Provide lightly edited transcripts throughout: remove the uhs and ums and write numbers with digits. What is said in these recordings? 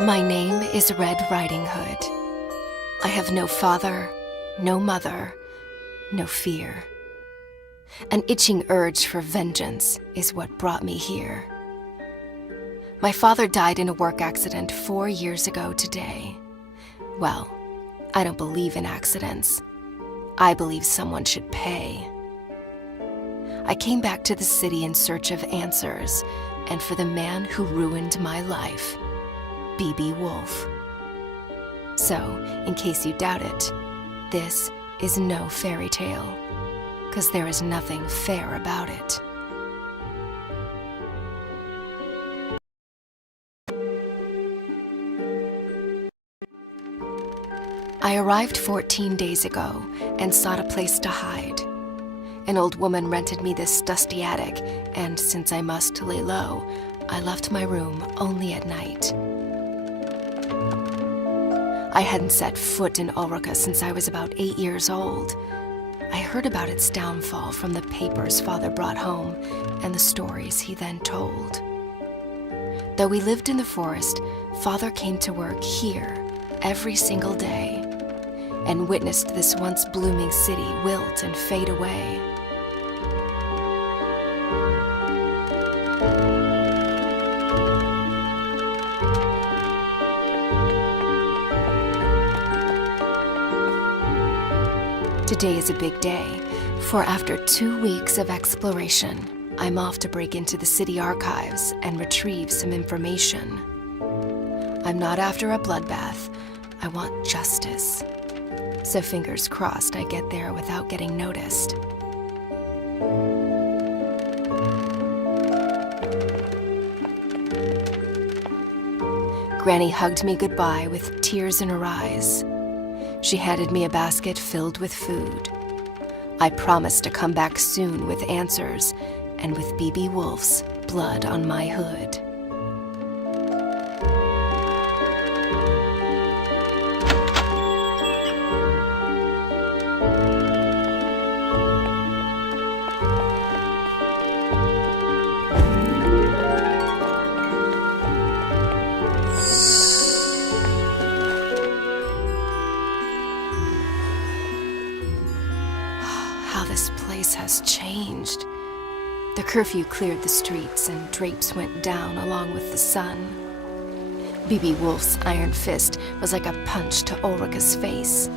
My name is Red Riding Hood. I have no father, no mother, no fear. An itching urge for vengeance is what brought me here. My father died in a work accident 4 years ago today. Well, I don't believe in accidents. I believe someone should pay. I came back to the city in search of answers, and for the man who ruined my life, B.B. Woolfe. So, in case you doubt it, this is no fairy tale, 'cause there is nothing fair about it. I arrived 14 days ago and sought a place to hide. An old woman rented me this dusty attic, and since I must lay low, I left my room only at night. I hadn't set foot in Ulrika since I was about 8 years old. I heard about its downfall from the papers Father brought home and the stories he then told. Though we lived in the forest, Father came to work here every single day and witnessed this once blooming city wilt and fade away. Today is a big day, for after 2 weeks of exploration, I'm off to break into the city archives and retrieve some information. I'm not after a bloodbath. I want justice. So fingers crossed I get there without getting noticed. Granny hugged me goodbye with tears in her eyes. She handed me a basket filled with food. I promised to come back soon with answers and with B.B. Woolfe's blood on my hood. How this place has changed. The curfew cleared the streets and drapes went down along with the sun. B.B. Woolfe's iron fist was like a punch to Ulrika's face,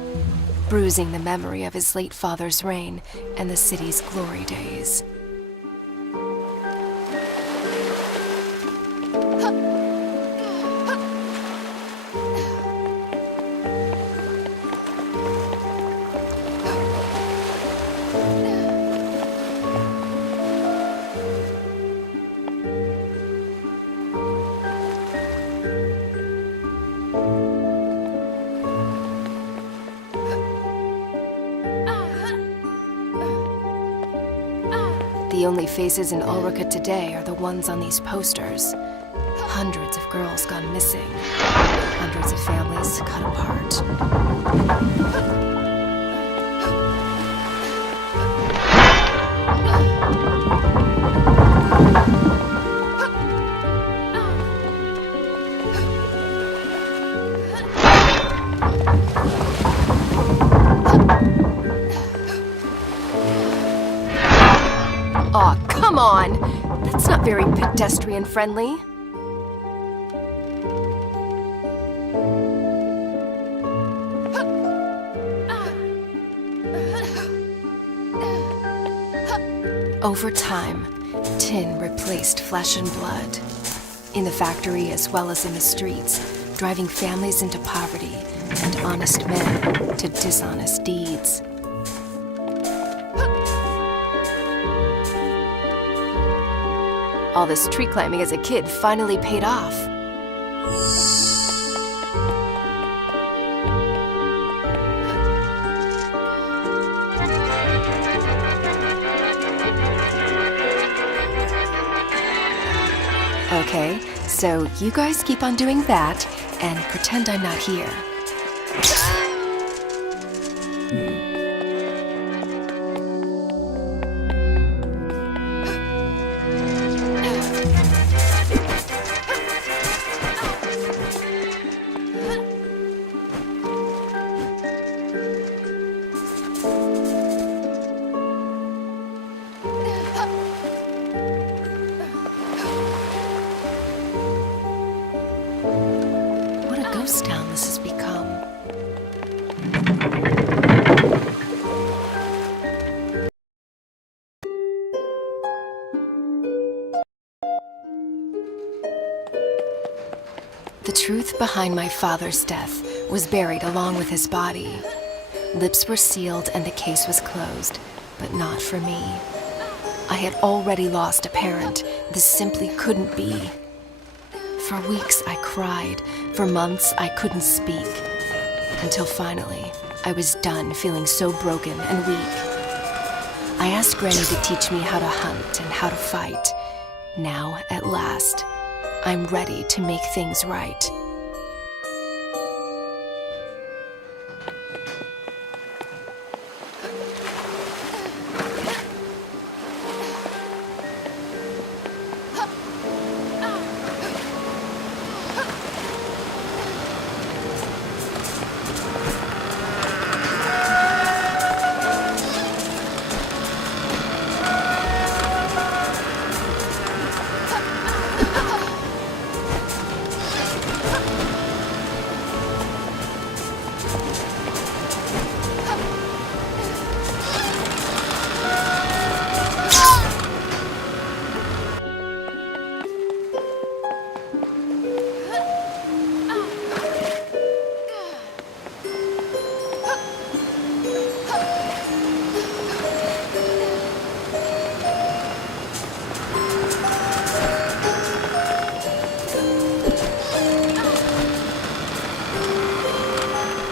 bruising the memory of his late father's reign and the city's glory days. The only faces in Ulrika today are the ones on these posters. Hundreds of girls gone missing. Hundreds of families cut apart. Aw, come on! That's not very pedestrian-friendly. Over time, tin replaced flesh and blood. In the factory as well as in the streets, driving families into poverty and honest men to dishonest deeds. All this tree climbing as a kid finally paid off. Okay, so you guys keep on doing that and pretend I'm not here. ghost town this has become. The truth behind my father's death was buried along with his body. Lips were sealed and the case was closed, but not for me. I had already lost a parent. This simply couldn't be. For weeks I cried. For months I couldn't speak. Until finally, I was done feeling so broken and weak. I asked Granny to teach me how to hunt and how to fight. Now, at last, I'm ready to make things right.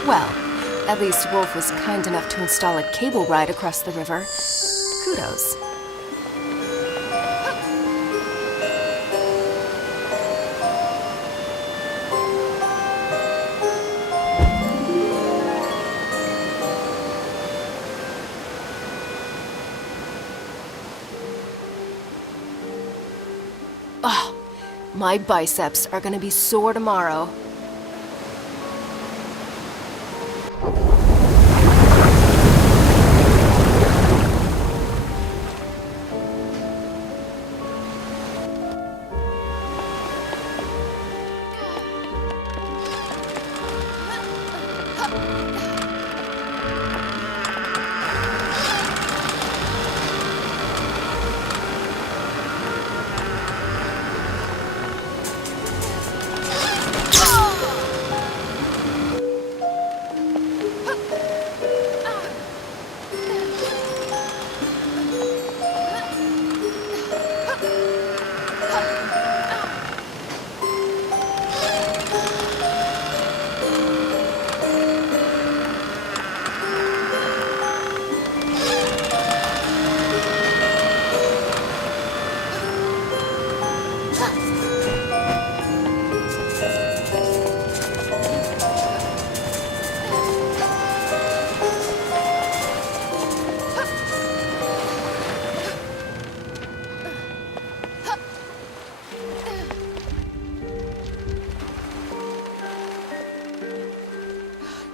Well, at least Woolfe was kind enough to install a cable ride across the river. Kudos. Oh, my biceps are gonna be sore tomorrow.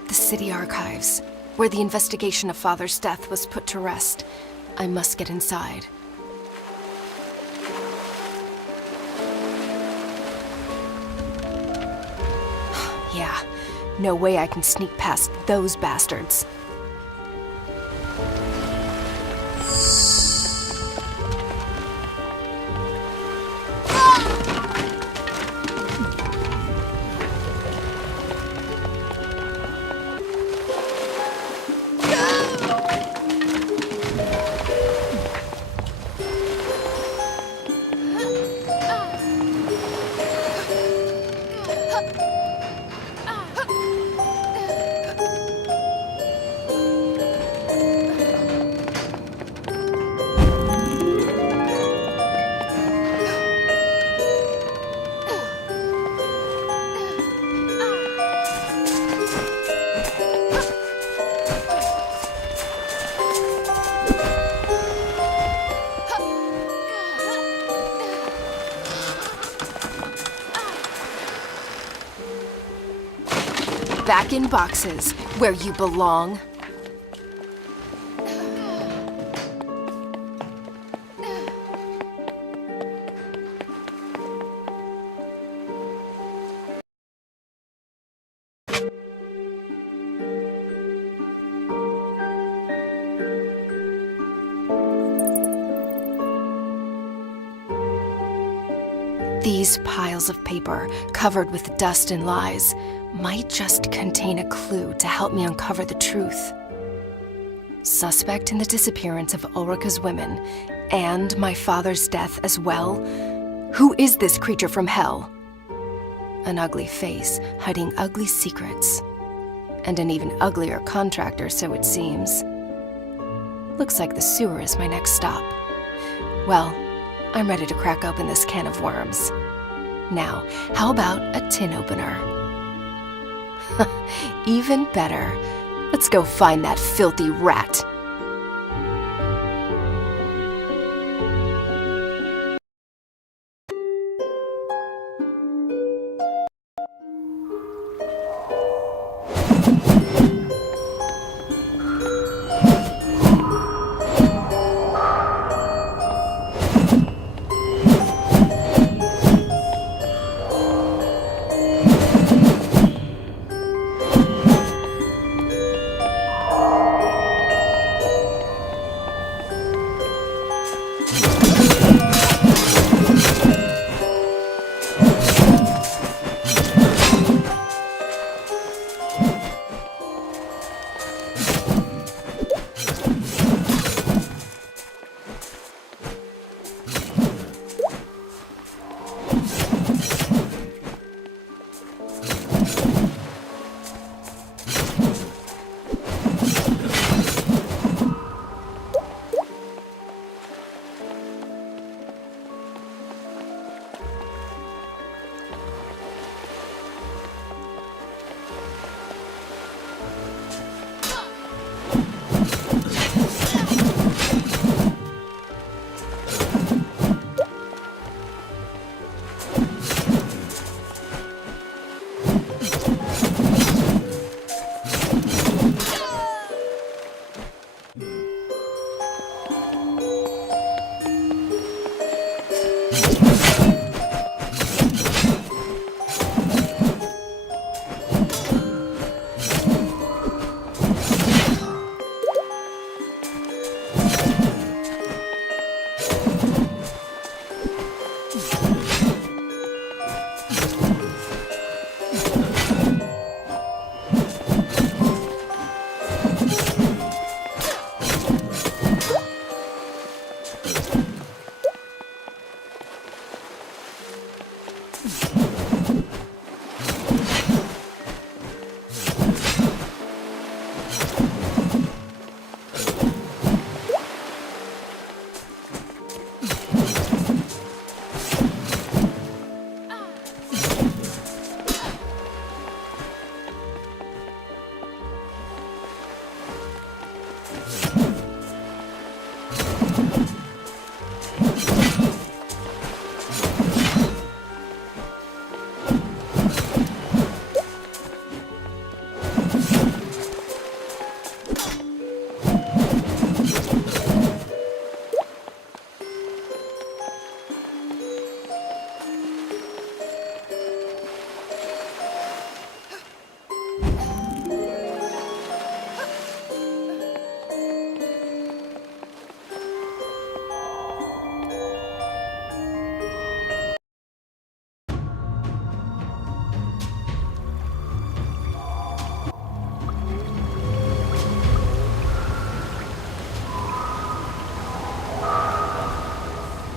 The city archives, where the investigation of Father's death was put to rest. I must get inside. Yeah, no way I can sneak past those bastards. Back in boxes, where you belong. These piles of paper, covered with dust and lies, might just contain a clue to help me uncover the truth. Suspect in the disappearance of Ulrika's women, and my father's death as well. Who is this creature from hell? An ugly face hiding ugly secrets. And an even uglier contractor, so it seems. Looks like the sewer is my next stop. Well, I'm ready to crack open this can of worms. Now, how about a tin opener? Even better. Let's go find that filthy rat.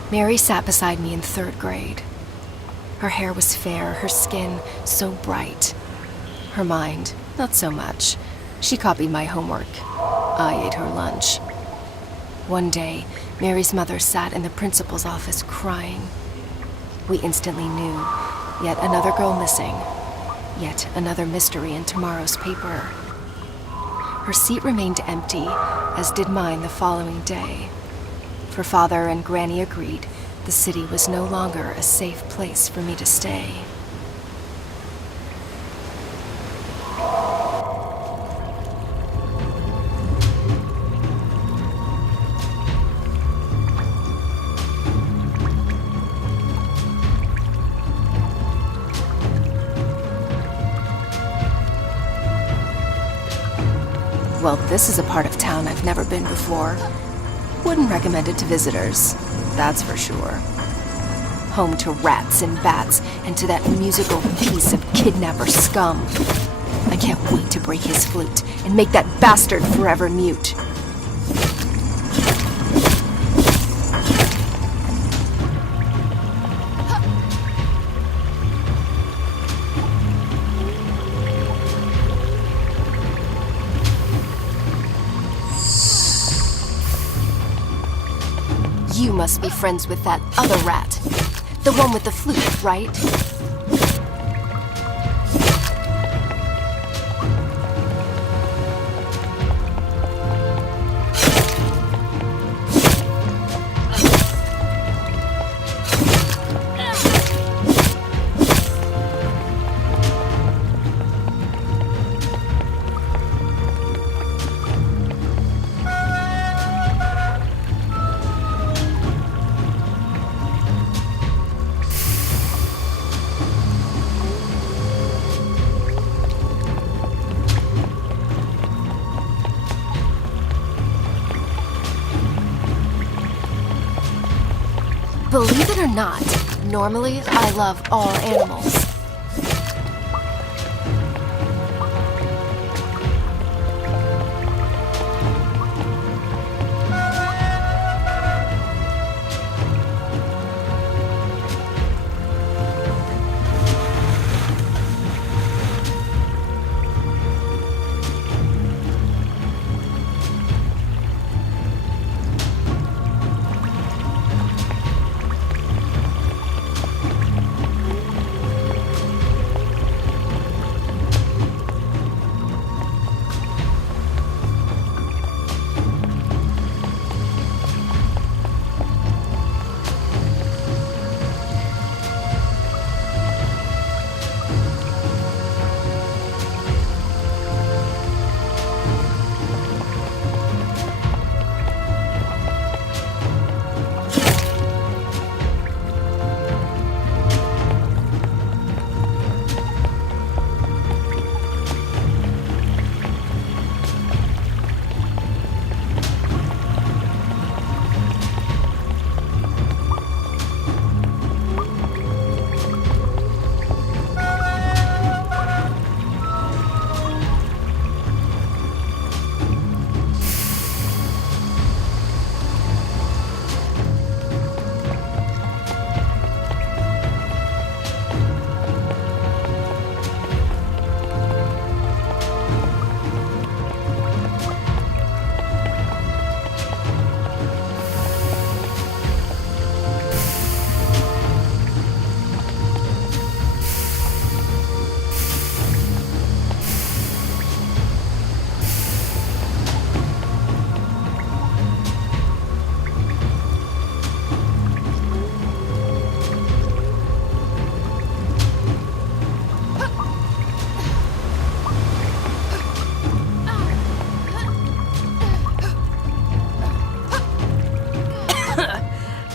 Mary sat beside me in 3rd grade. Her hair was fair, her skin so bright. Her mind, not so much. She copied my homework. I ate her lunch. One day, Mary's mother sat in the principal's office crying. We instantly knew, yet another girl missing. Yet another mystery in tomorrow's paper. Her seat remained empty, as did mine the following day. For Father and Granny agreed the city was no longer a safe place for me to stay. Well, this is a part of town I've never been before. Wouldn't recommend it to visitors, that's for sure. home to rats and bats and to that musical piece of kidnapper scum. I can't wait to break his flute and make that bastard forever mute. You must be friends with that other rat. The one with the flute, right? Believe it or not, normally I love all animals.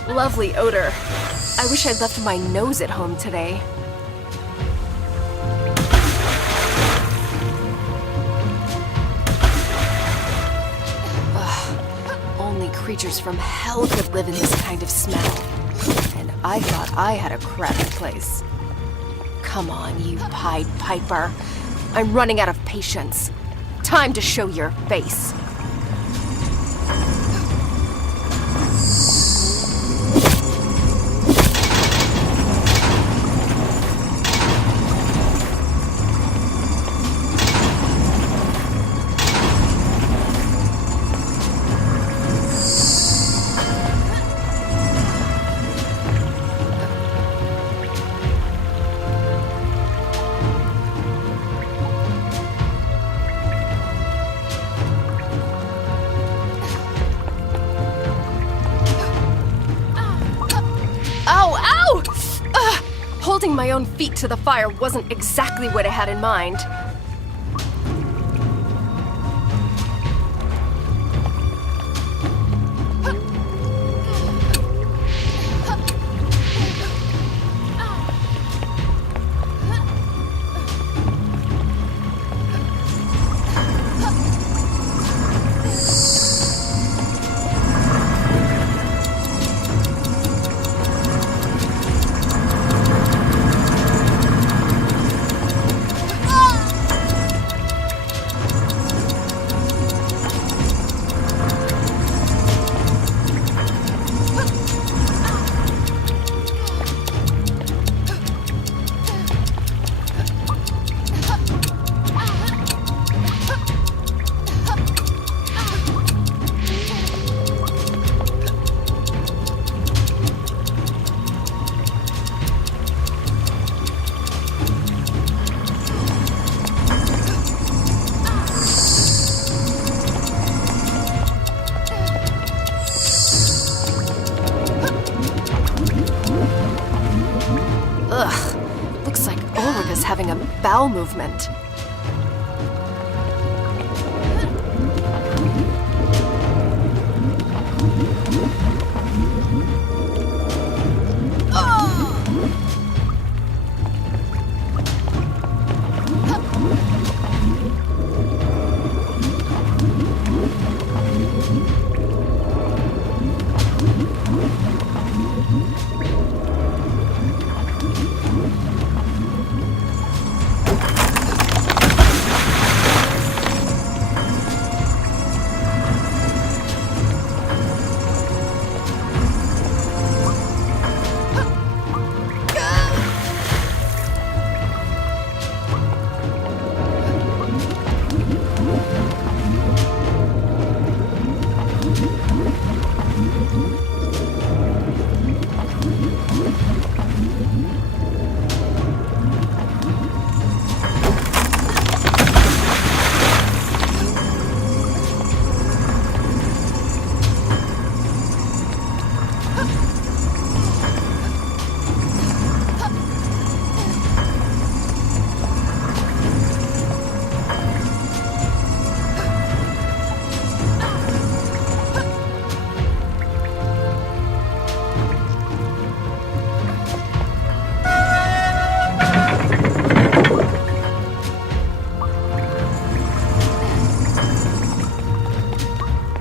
Lovely odor. I wish I'd left my nose at home today. Ugh. Only creatures from hell could live in this kind of smell. And I thought I had a crappy place. Come on, you Pied Piper. I'm running out of patience. Time to show your face. Holding my own feet to the fire wasn't exactly what I had in mind. Ugh, looks like Ulrich is having a bowel movement.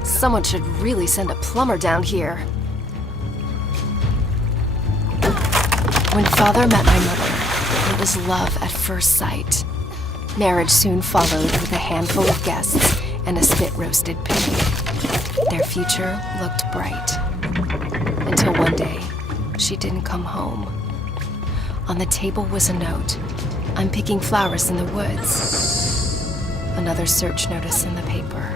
Someone should really send a plumber down here. When Father met my mother, it was love at first sight. Marriage soon followed with a handful of guests and a spit-roasted pig. Their future looked bright. Until one day, she didn't come home. On the table was a note. "I'm picking flowers in the woods." Another search notice in the paper.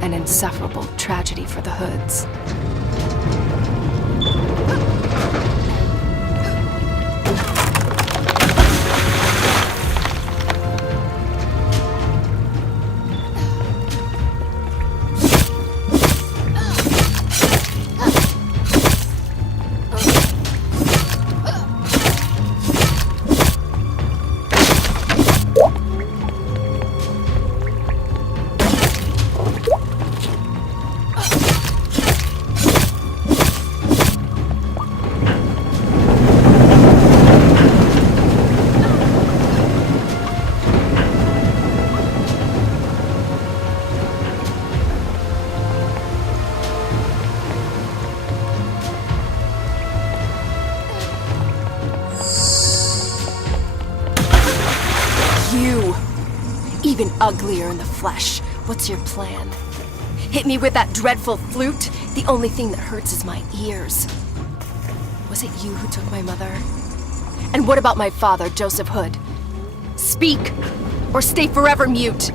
An insufferable tragedy for the Hoods. Even uglier in the flesh. What's your plan? Hit me with that dreadful flute? The only thing that hurts is my ears. Was it you who took my mother? And what about my father, Joseph Hood? Speak, or stay forever mute.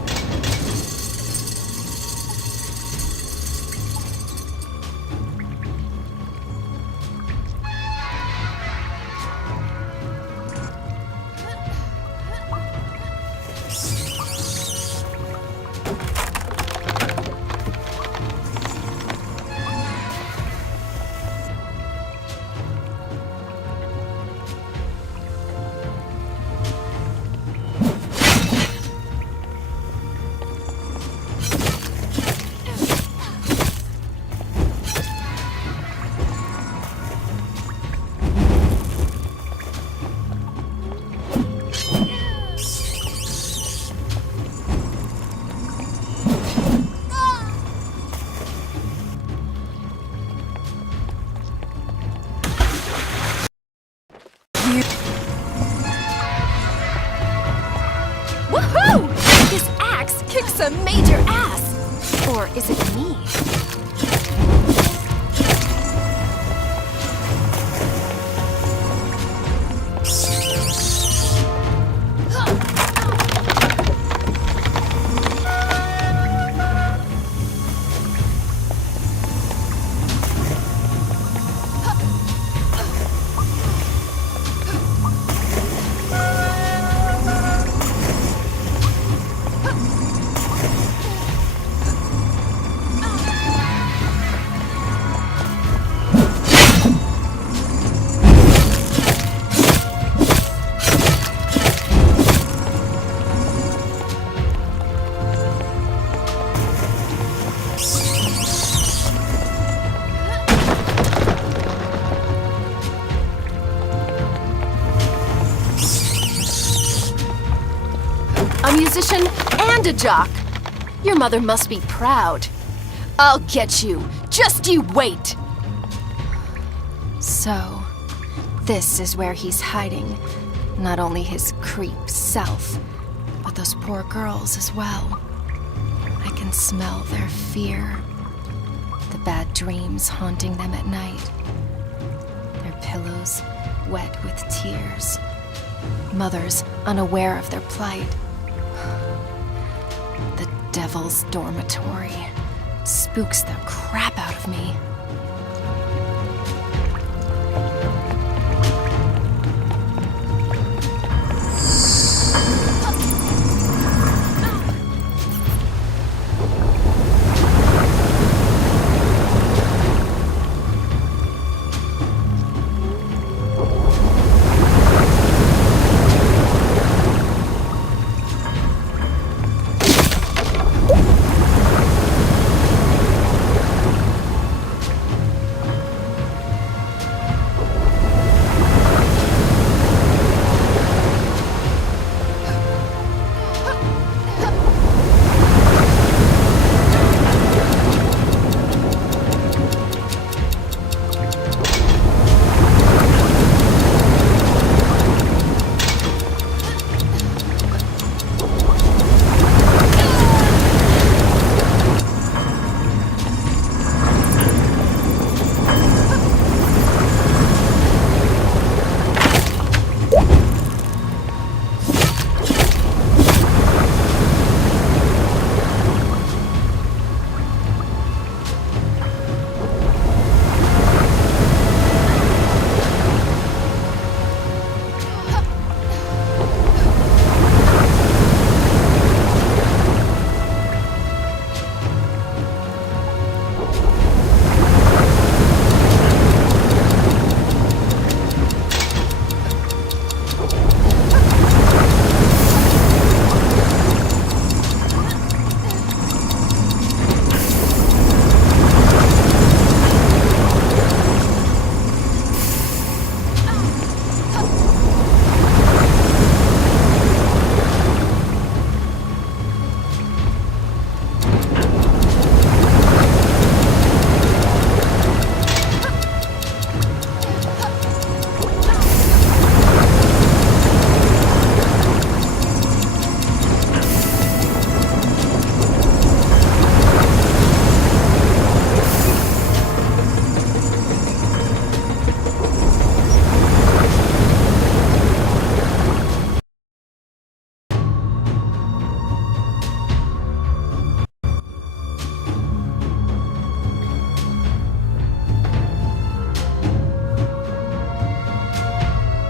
Woohoo! This axe kicks a major ass! Or is it me? musician and a jock. Your mother must be proud. I'll get you. Just you wait. So, this is where he's hiding. Not only his creep self, but those poor girls as well. I can smell their fear. The bad dreams haunting them at night. Their pillows wet with tears. Mothers unaware of their plight. The devil's dormitory spooks the crap out of me.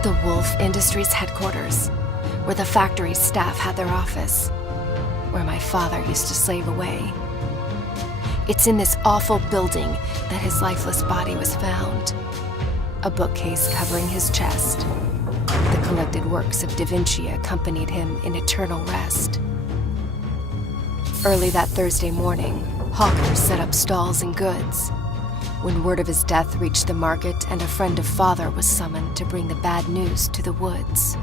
The Woolfe Industries headquarters, where the factory's staff had their office, where my father used to slave away. It's in this awful building that his lifeless body was found. A bookcase covering his chest. The collected works of Da Vinci accompanied him in eternal rest. Early that Thursday morning, hawkers set up stalls and goods. When word of his death reached the market and a friend of father was summoned to bring the bad news to the woods.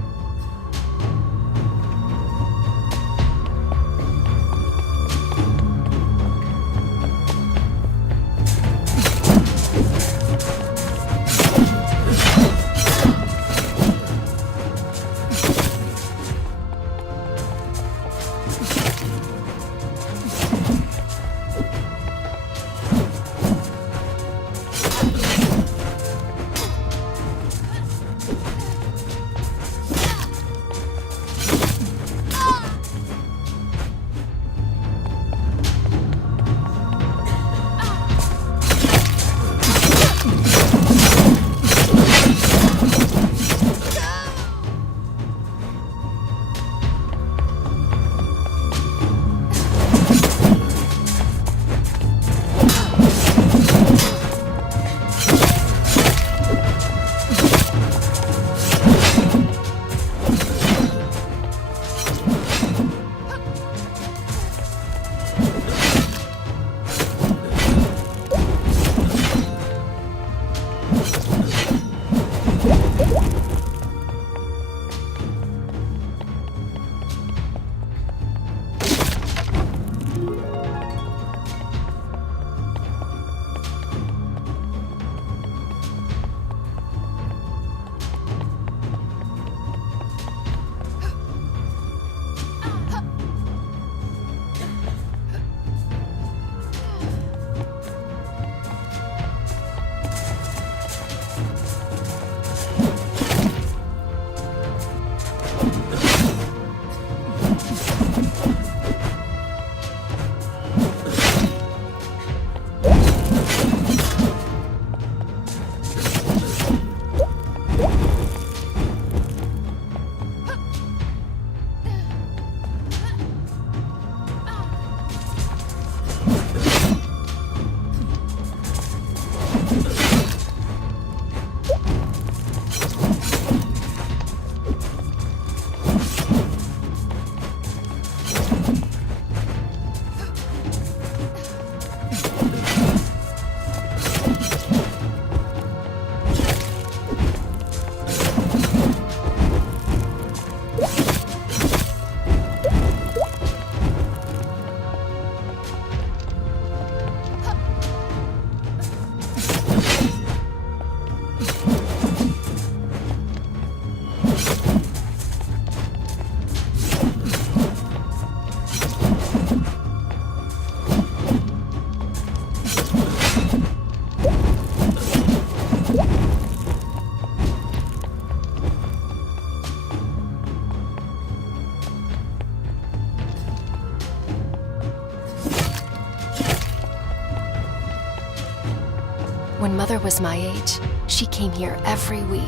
When Mother was my age, she came here every week.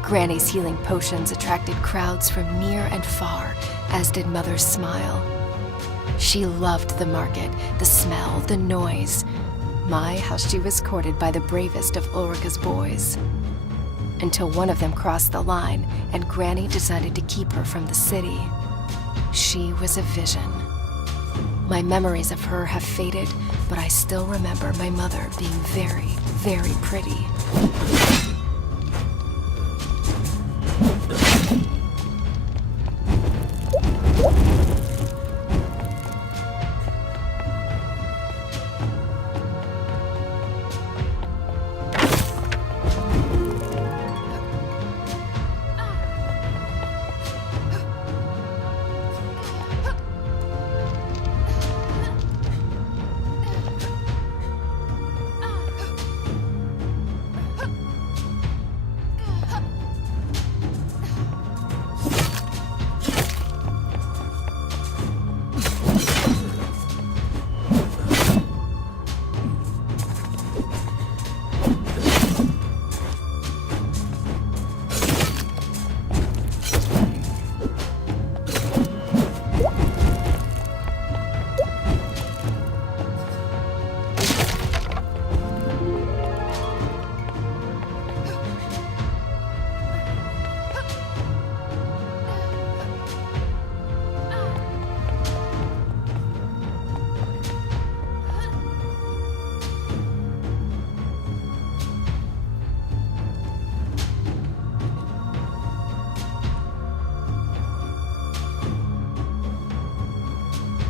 Granny's healing potions attracted crowds from near and far, as did Mother's smile. She loved the market, the smell, the noise. My, how she was courted by the bravest of Ulrika's boys. Until one of them crossed the line and Granny decided to keep her from the city. She was a vision. My memories of her have faded, but I still remember my mother being very, very pretty.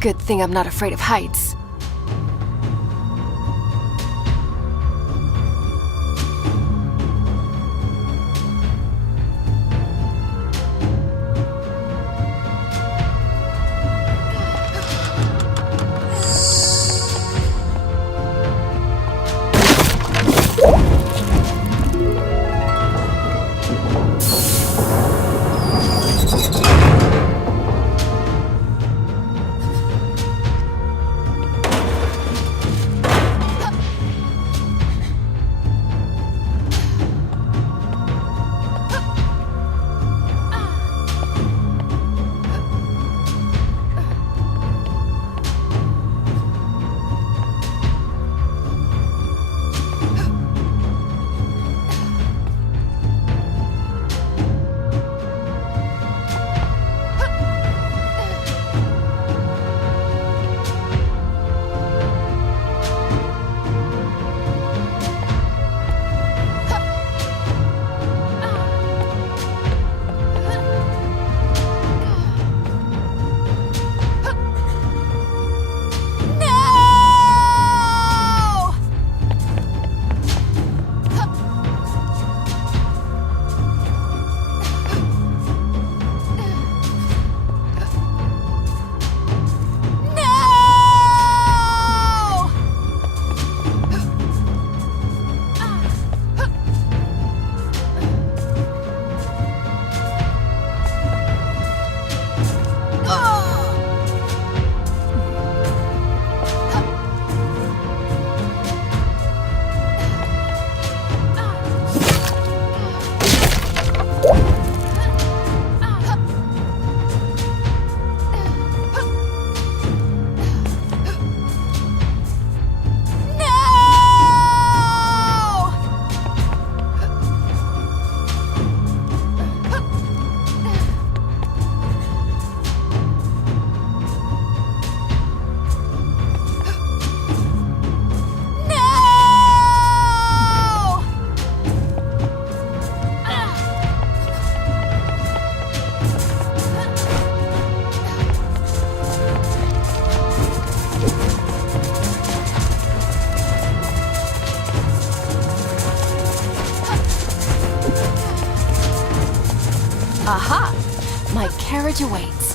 Good thing I'm not afraid of heights. Aha! My carriage awaits.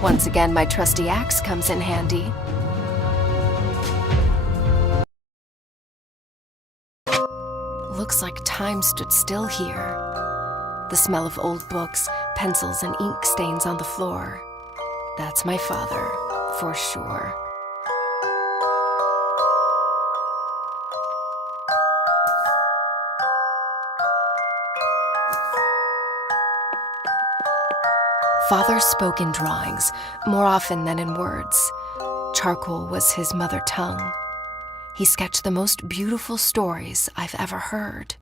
Once again, my trusty axe comes in handy. Looks like time stood still here. The smell of old books, pencils, and ink stains on the floor. That's my father, for sure. Father spoke in drawings, more often than in words. Charcoal was his mother tongue. He sketched the most beautiful stories I've ever heard.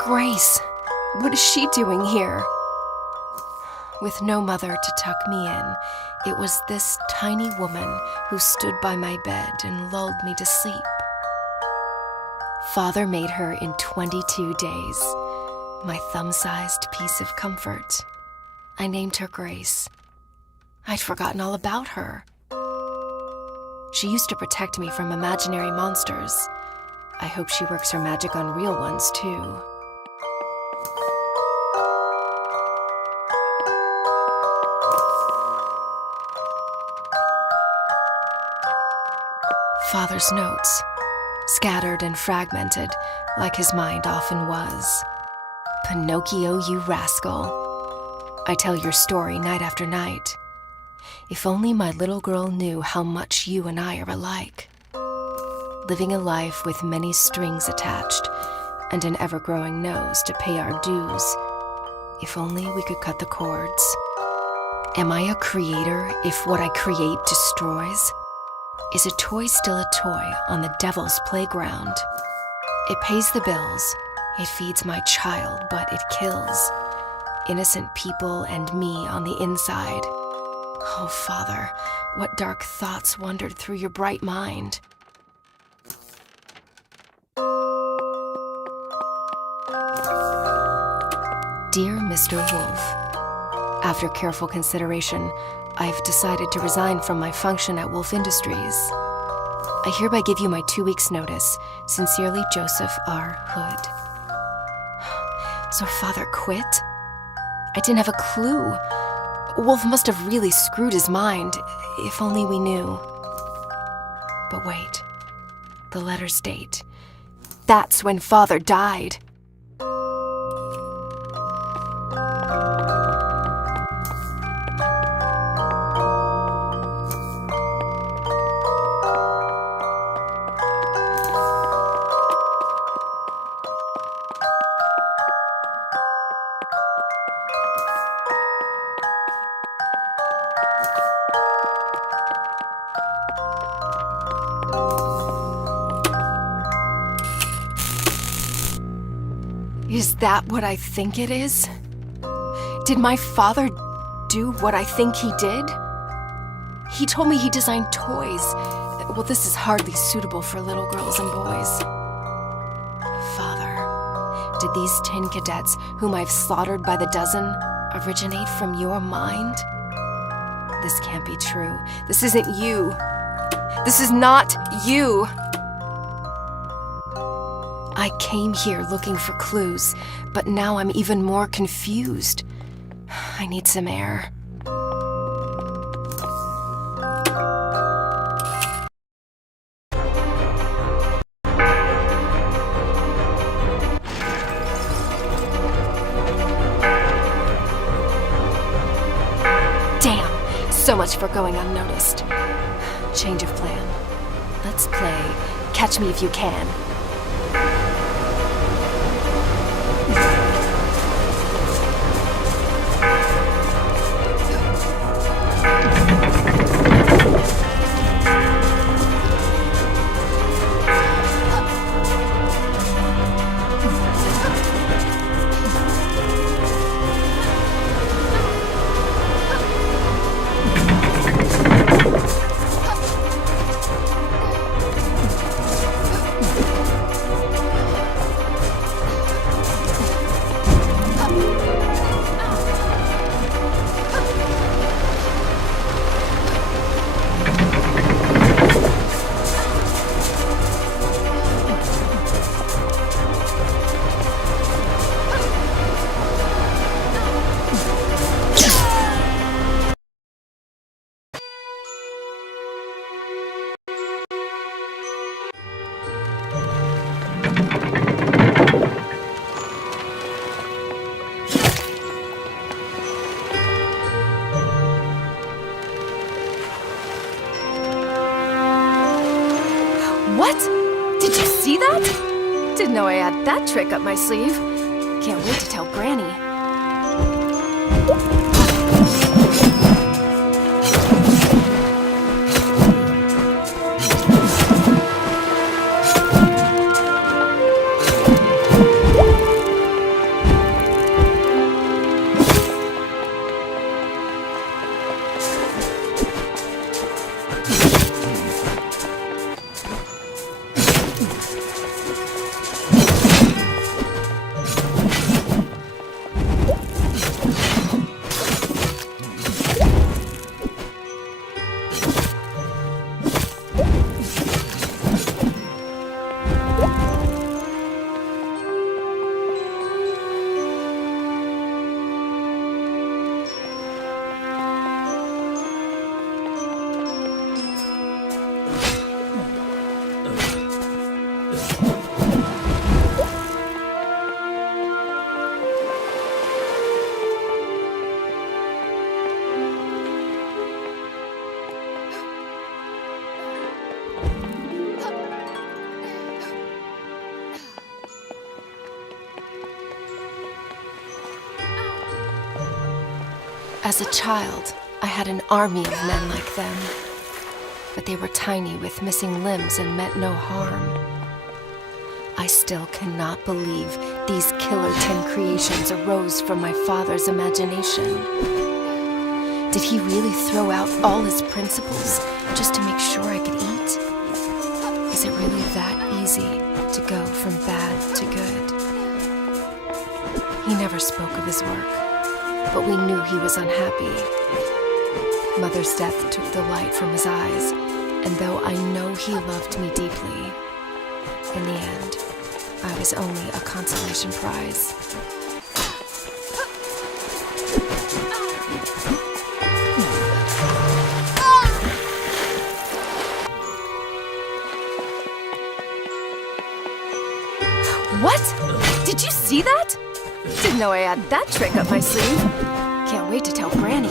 Grace, what is she doing here? With no mother to tuck me in, it was this tiny woman who stood by my bed and lulled me to sleep. Father made her in 22 days, my thumb-sized piece of comfort. I named her Grace. I'd forgotten all about her. She used to protect me from imaginary monsters. I hope she works her magic on real ones, too. Father's notes, scattered and fragmented, like his mind often was. Pinocchio, you rascal. I tell your story night after night. If only my little girl knew how much you and I are alike. Living a life with many strings attached and an ever-growing nose to pay our dues. If only we could cut the cords. Am I a creator if what I create destroys? Is a toy still a toy on the devil's playground? It pays the bills, it feeds my child, but it kills innocent people and me on the inside. Oh, Father, what dark thoughts wandered through your bright mind? Dear Mr. Woolfe, after careful consideration, I've decided to resign from my function at Woolfe Industries. I hereby give you my 2 weeks' notice. Sincerely, Joseph R. Hood. So Father quit? I didn't have a clue. Woolfe must have really screwed his mind, if only we knew. But wait, the letter's date. That's when Father died. Is that what I think it is? Did my father do what I think he did? He told me he designed toys. Well, this is hardly suitable for little girls and boys. Father, did these tin cadets, whom I've slaughtered by the dozen, originate from your mind? This can't be true. This isn't you. This is not you. I came here looking for clues, but now I'm even more confused. I need some air. Damn, so much for going unnoticed. Change of plan. Let's play Catch Me If You Can. What? Did you see that? Didn't know I had that trick up my sleeve. Can't wait to tell Granny. As a child, I had an army of men like them. But they were tiny with missing limbs and meant no harm. I still cannot believe these Killer 10 creations arose from my father's imagination. Did he really throw out all his principles just to make sure I could eat? Is it really that easy to go from bad to good? He never spoke of his work, but we knew he was unhappy. Mother's death took the light from his eyes, and though I know he loved me deeply, in the end, I was only a consolation prize. What? Did you see that? Didn't know I had that trick up my sleeve. Can't wait to tell Granny.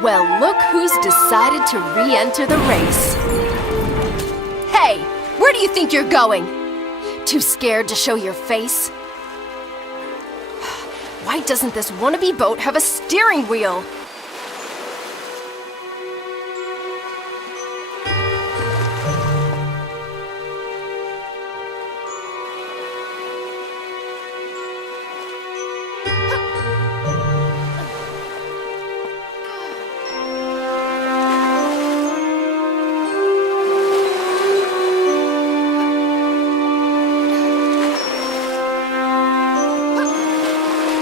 Well, look who's decided to re-enter the race. Hey, where do you think you're going? Too scared to show your face? Why doesn't this wannabe boat have a steering wheel?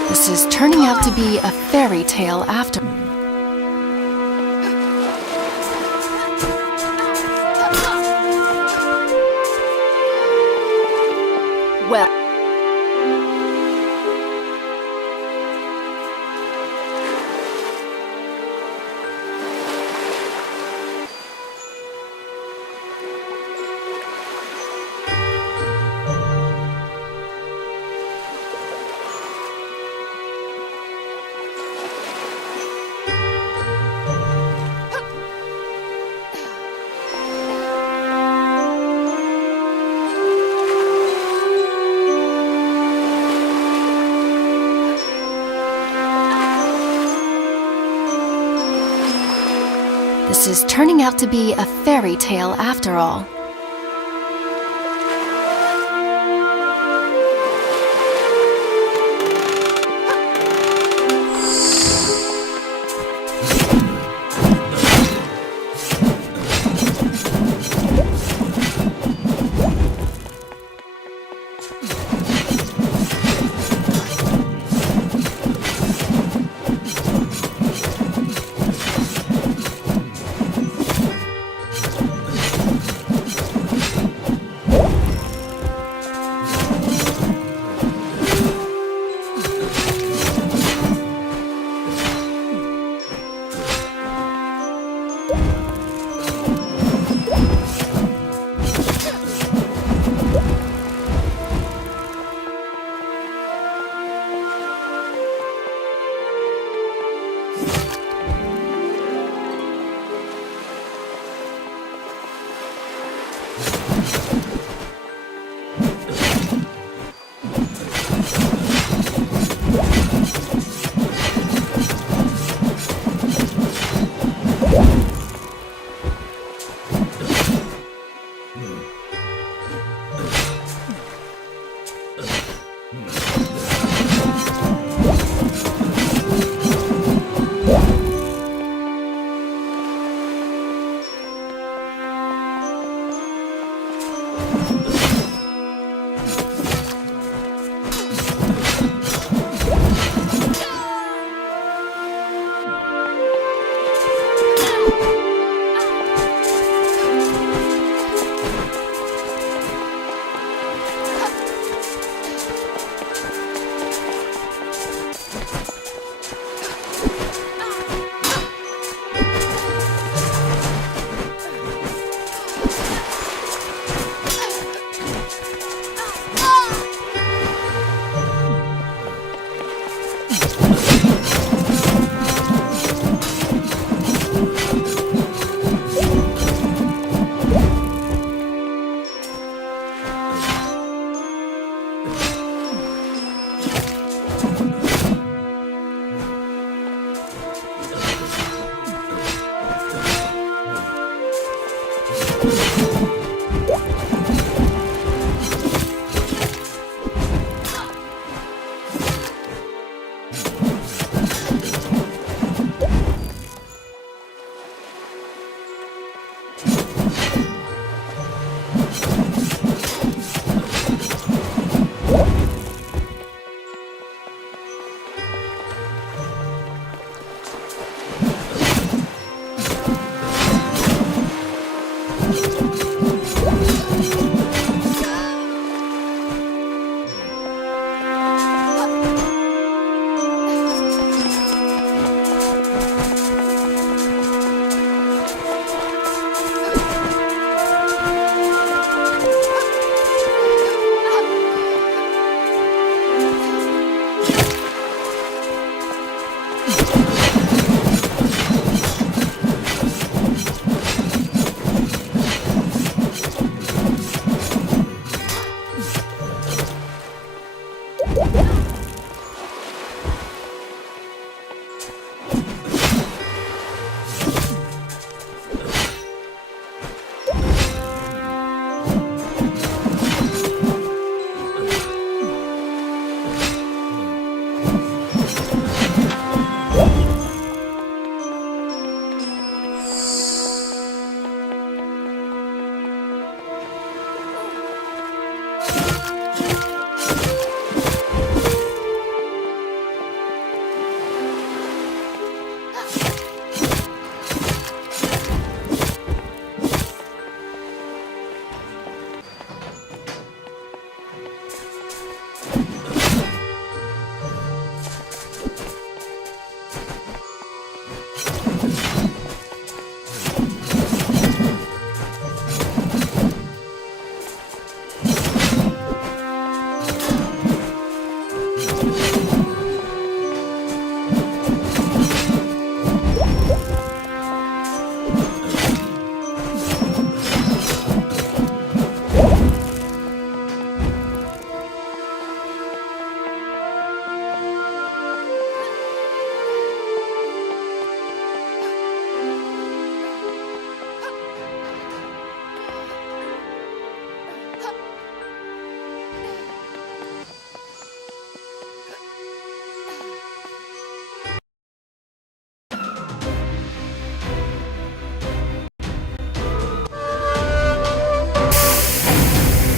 This is turning out to be a fairy tale after. Well. This is turning out to be a fairy tale after all.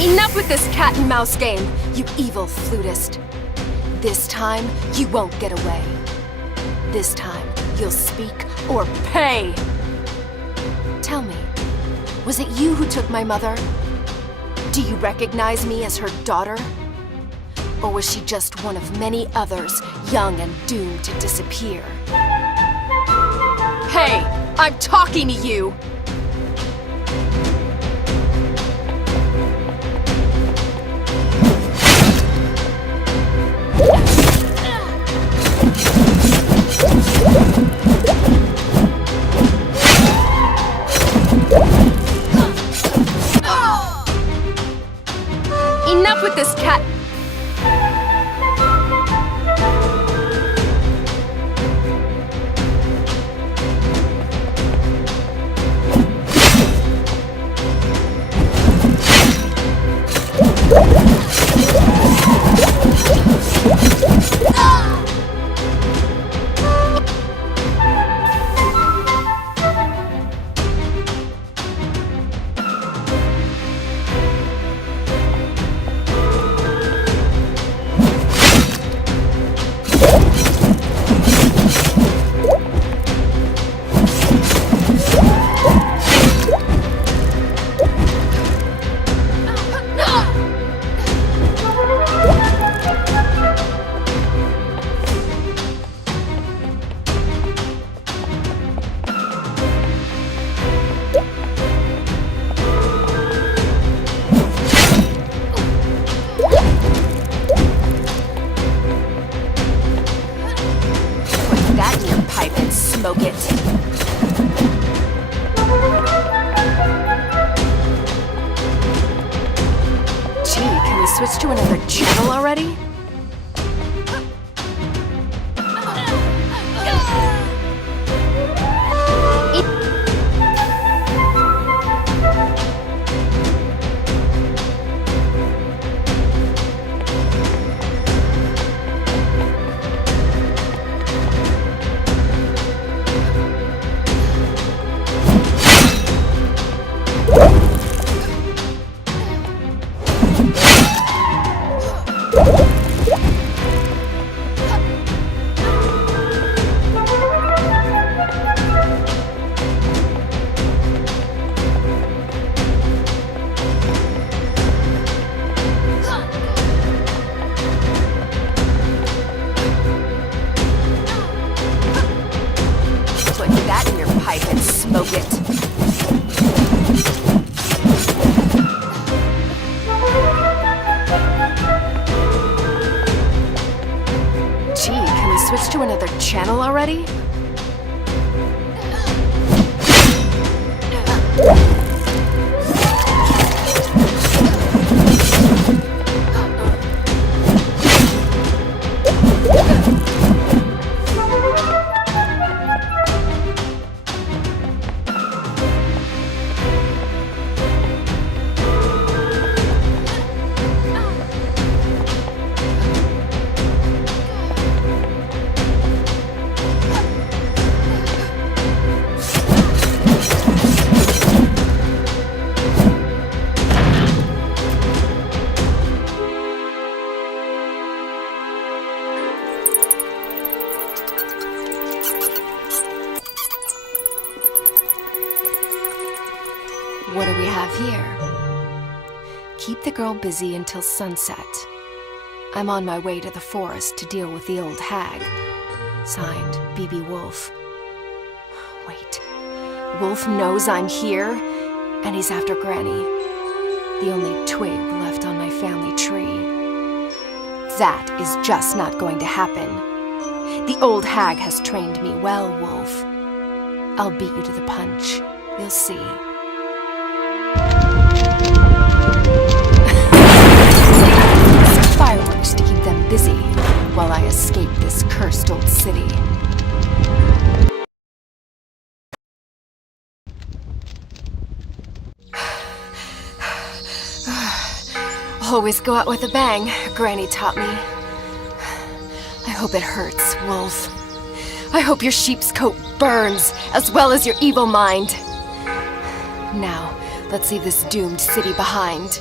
Enough with this cat and mouse game, you evil flutist. This time, you won't get away. This time, you'll speak or pay. Tell me, was it you who took my mother? Do you recognize me as her daughter? Or was she just one of many others, young and doomed to disappear? Hey, I'm talking to you! Enough with this cat. Smoke it. Gee, can we switch to another channel already? Smoke it. Gee, can we switch to another channel already? have here. Keep the girl busy until sunset. I'm on my way to the forest to deal with the old hag. Signed, B.B. Woolfe. Wait. Woolfe knows I'm here, and he's after Granny. The only twig left on my family tree. That is just not going to happen. The old hag has trained me well, Woolfe. I'll beat you to the punch. You'll see. Some fireworks to keep them busy while I escape this cursed old city. Always go out with a bang, Granny taught me. I hope it hurts, Woolfe. I hope your sheep's coat burns, as well as your evil mind. Now, let's leave this doomed city behind.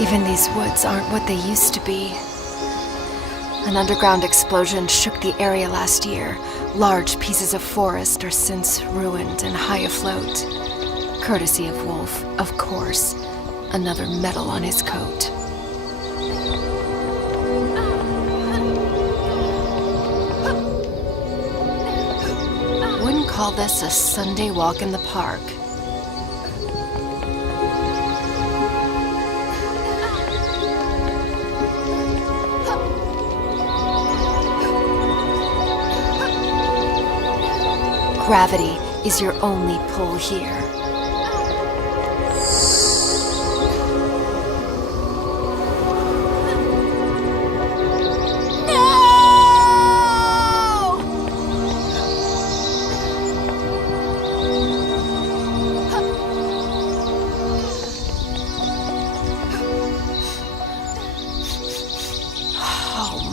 Even these woods aren't what they used to be. An underground explosion shook the area last year. Large pieces of forest are since ruined and high afloat. Courtesy of Woolfe, of course. Another medal on his coat. Wouldn't call this a Sunday walk in the park. Gravity is your only pull here.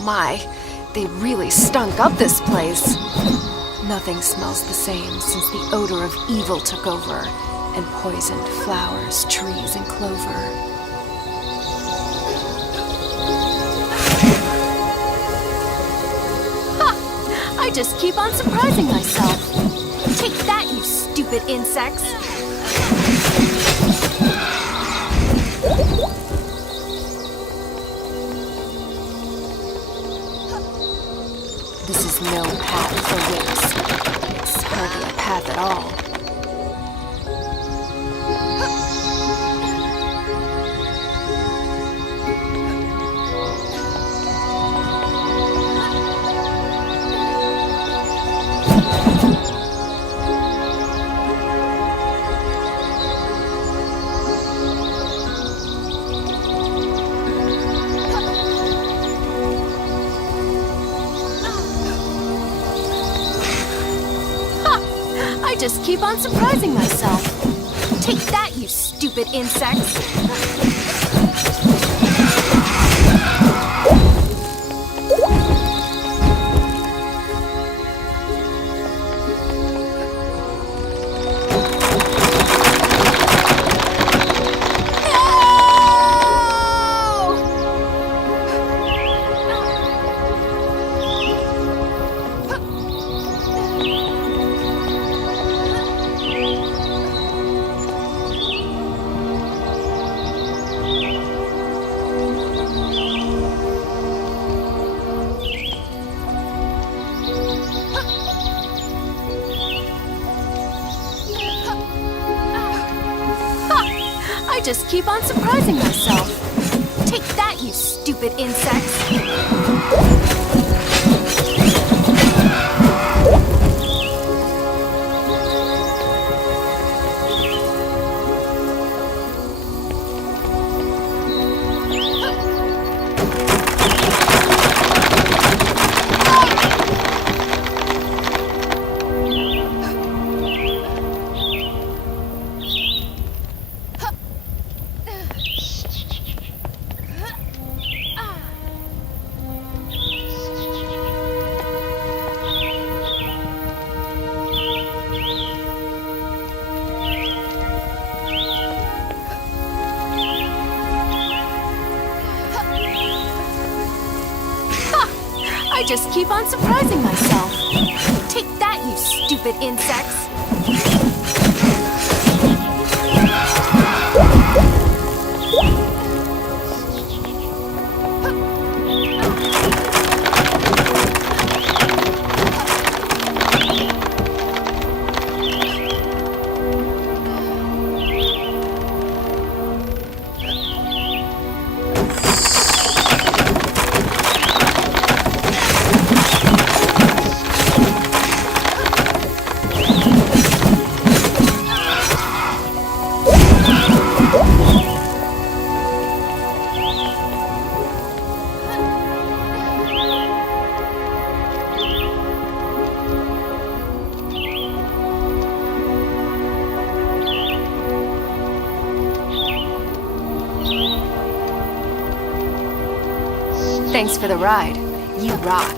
My, they really stunk up this place. Nothing smells the same since the odor of evil took over and poisoned flowers, trees, and clover. Ha! I just keep on surprising myself. Take that, you stupid insects! This is no path for wits. It's hardly a path at all. I just keep on surprising myself. Take that, you stupid insects! I just keep on surprising myself. Take that, you stupid insects! I just keep on surprising myself. Take that, that, you stupid insects! Thanks for the ride. You rock.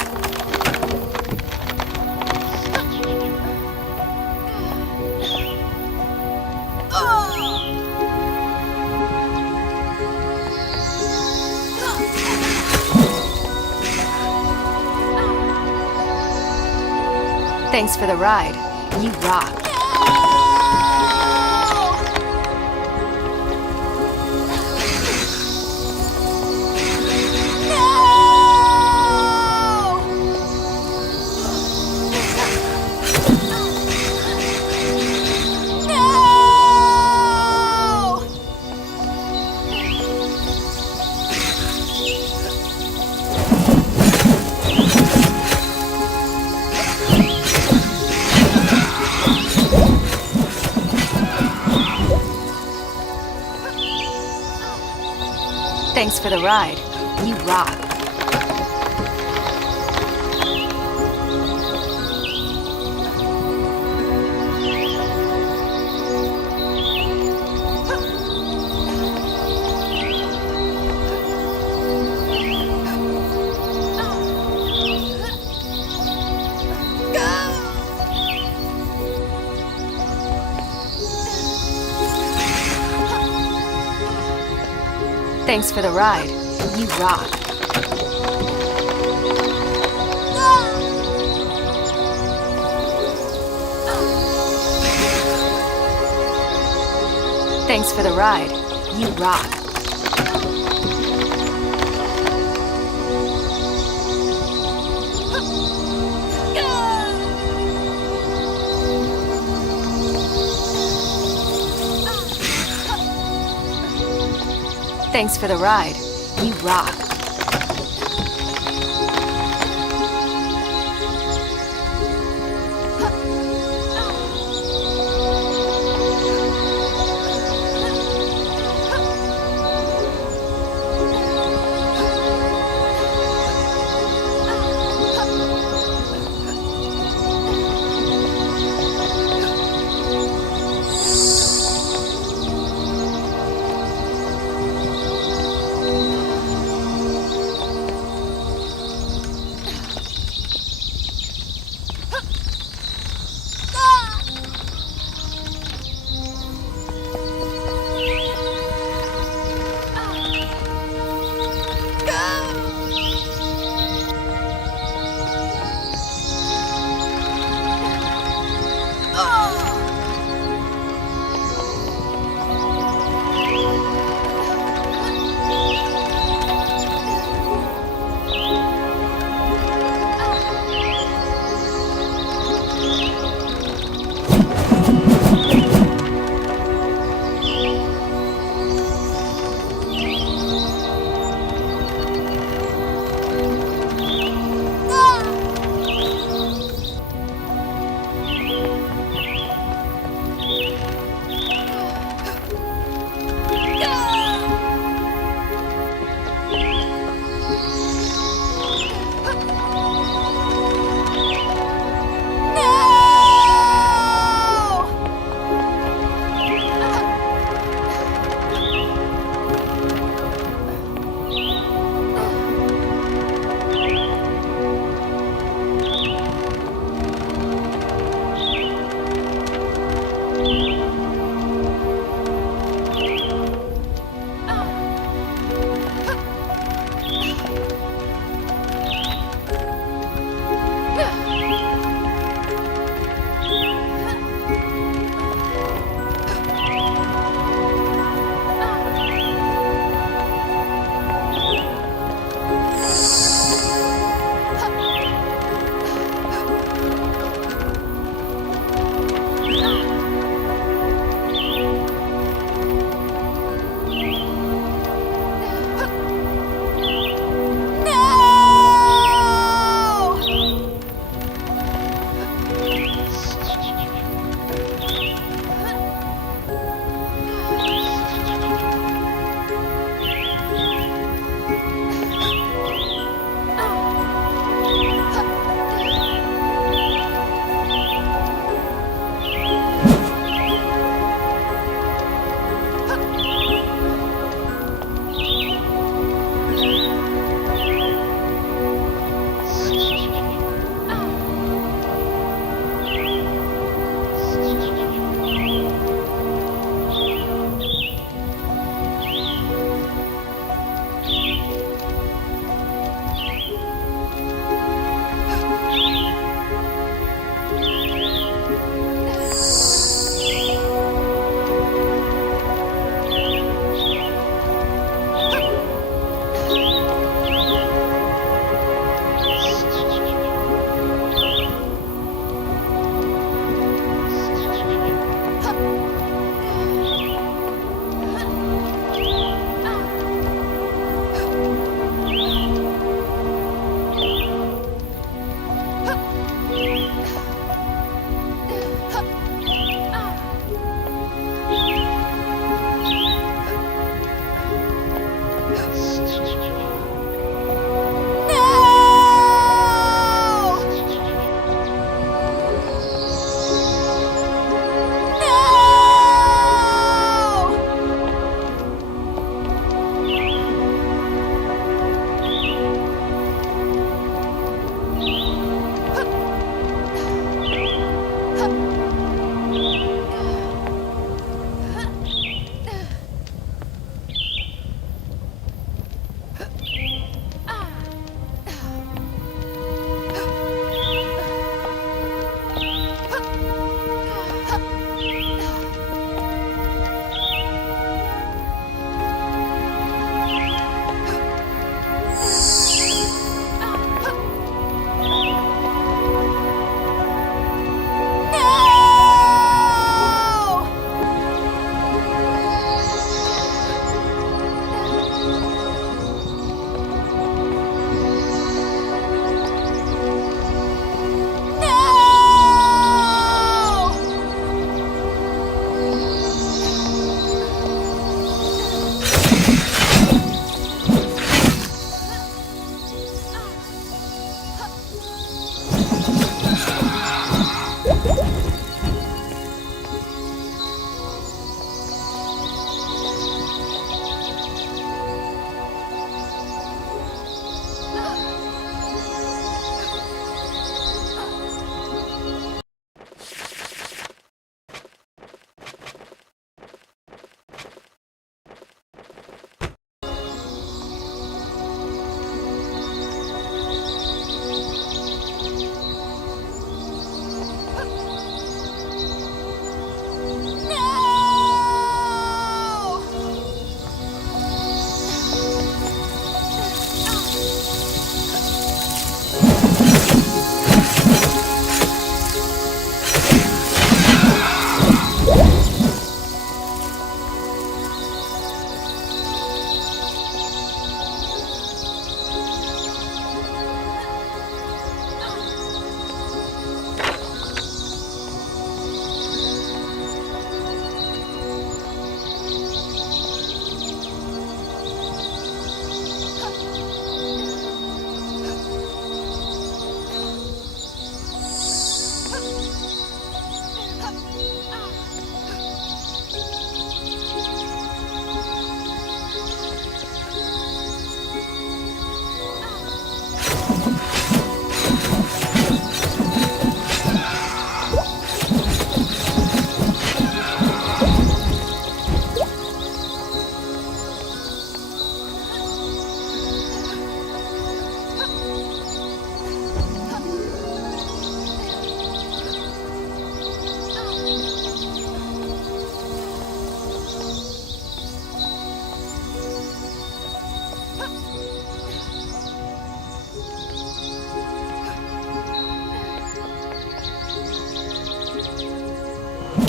Thanks for the ride. You rock. Thanks for the ride. You rock. Thanks for the ride. You rock. Thanks for the ride. You rock. Thanks for the ride. You rock.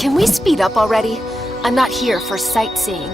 Can we speed up already? I'm not here for sightseeing.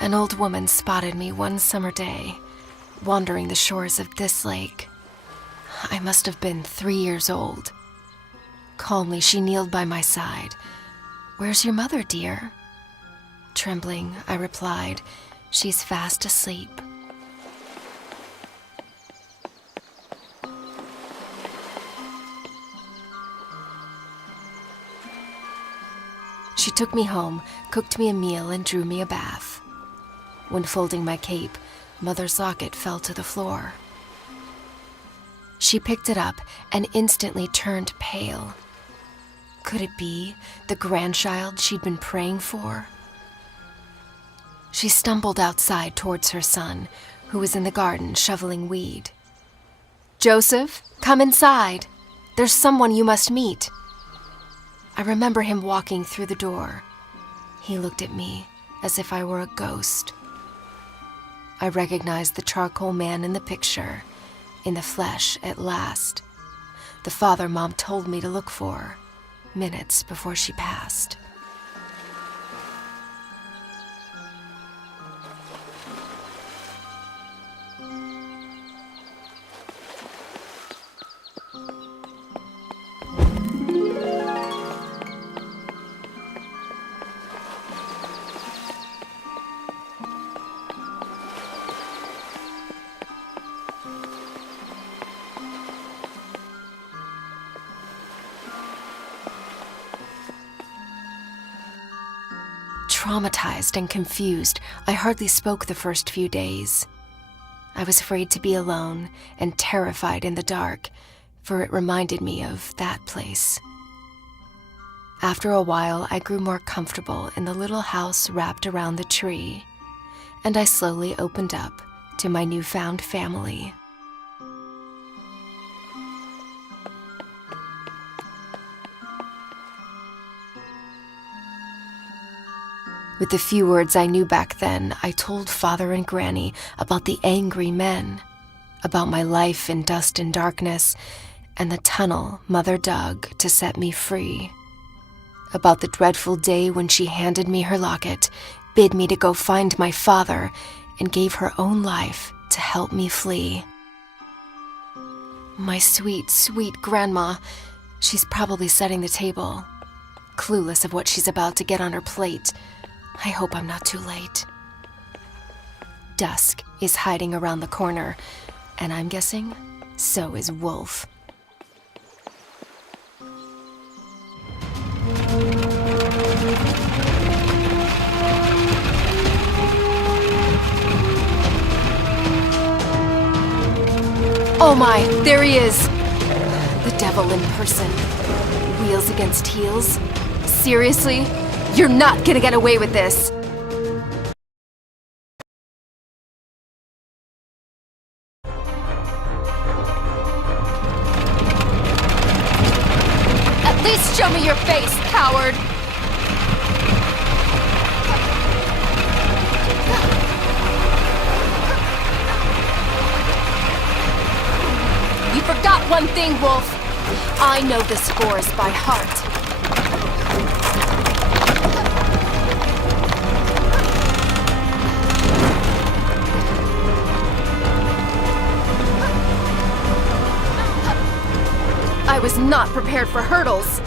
An old woman spotted me one summer day, wandering the shores of this lake. I must have been 3 years old. Calmly, she kneeled by my side. "Where's your mother, dear?" Trembling, I replied, "She's fast asleep." She took me home, cooked me a meal, and drew me a bath. When folding my cape, Mother's locket fell to the floor. She picked it up and instantly turned pale. Could it be the grandchild she'd been praying for? She stumbled outside towards her son, who was in the garden shoveling weed. "Joseph, come inside. There's someone you must meet." I remember him walking through the door. He looked at me as if I were a ghost. I recognized the charcoal man in the picture, in the flesh at last. The father Mom told me to look for, minutes before she passed. Traumatized and confused, I hardly spoke the first few days. I was afraid to be alone and terrified in the dark, for it reminded me of that place. After a while, I grew more comfortable in the little house wrapped around the tree, and I slowly opened up to my newfound family. With the few words I knew back then, I told Father and Granny about the angry men, about my life in dust and darkness, and the tunnel Mother dug to set me free, about the dreadful day when she handed me her locket, bid me to go find my father, and gave her own life to help me flee. My sweet, sweet grandma, she's probably setting the table, clueless of what she's about to get on her plate. I hope I'm not too late. Dusk is hiding around the corner, and I'm guessing so is Woolfe. Oh my, there he is! The devil in person. Wheels against heels? Seriously? You're not gonna get away with this! At least show me your face, coward! You forgot one thing, Woolfe. I know the scores by heart. I was not prepared for hurdles.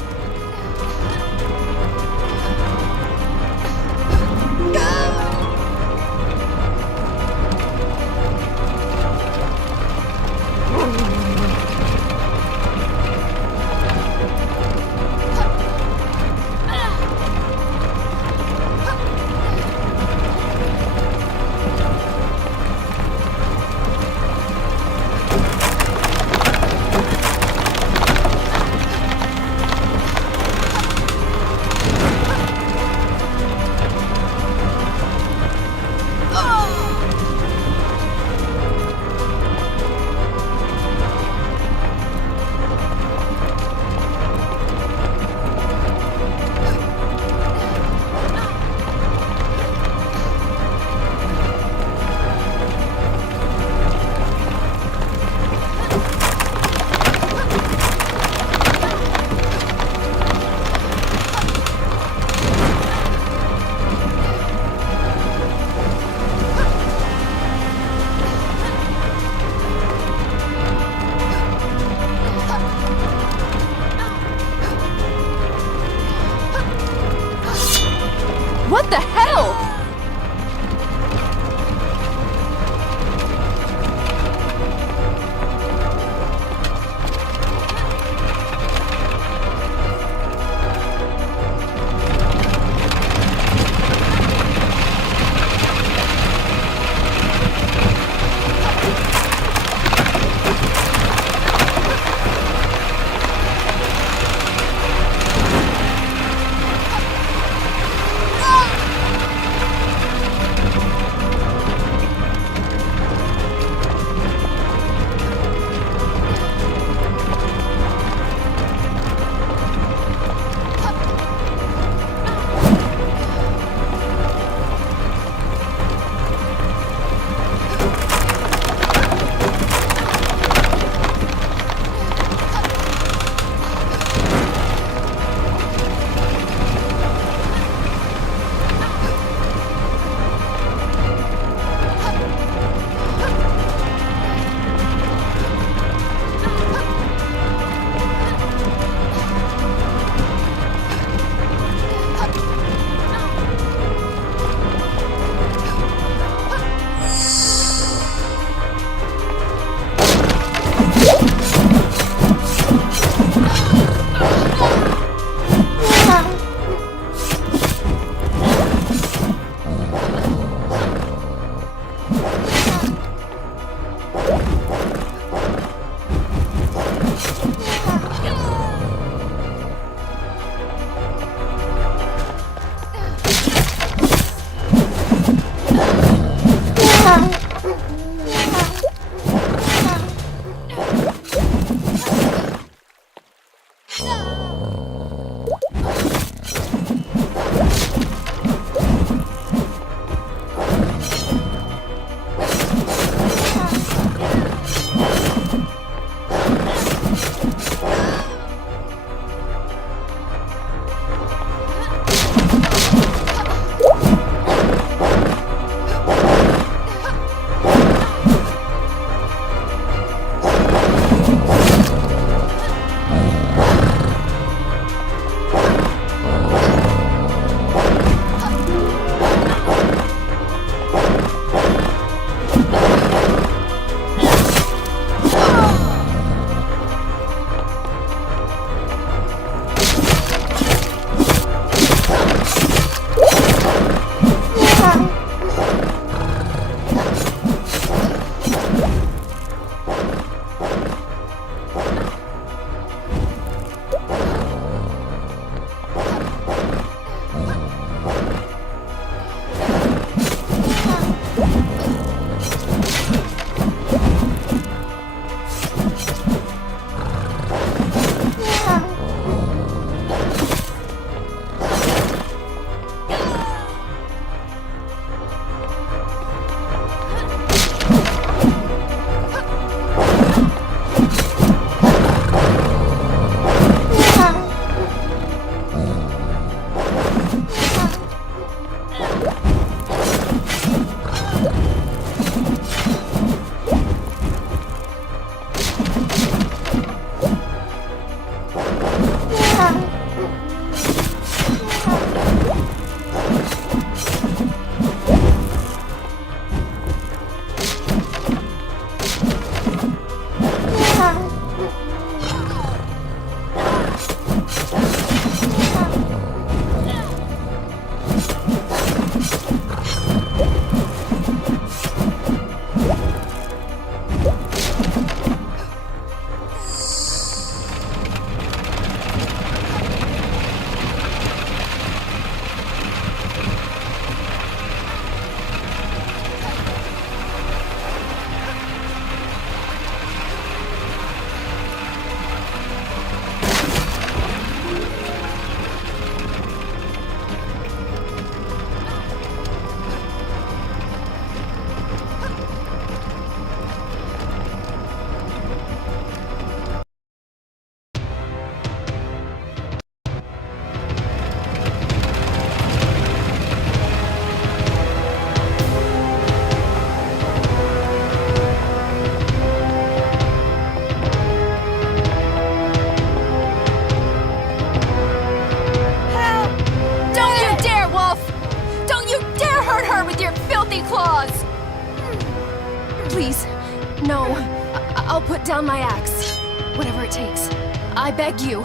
down my axe. Whatever it takes. I beg you,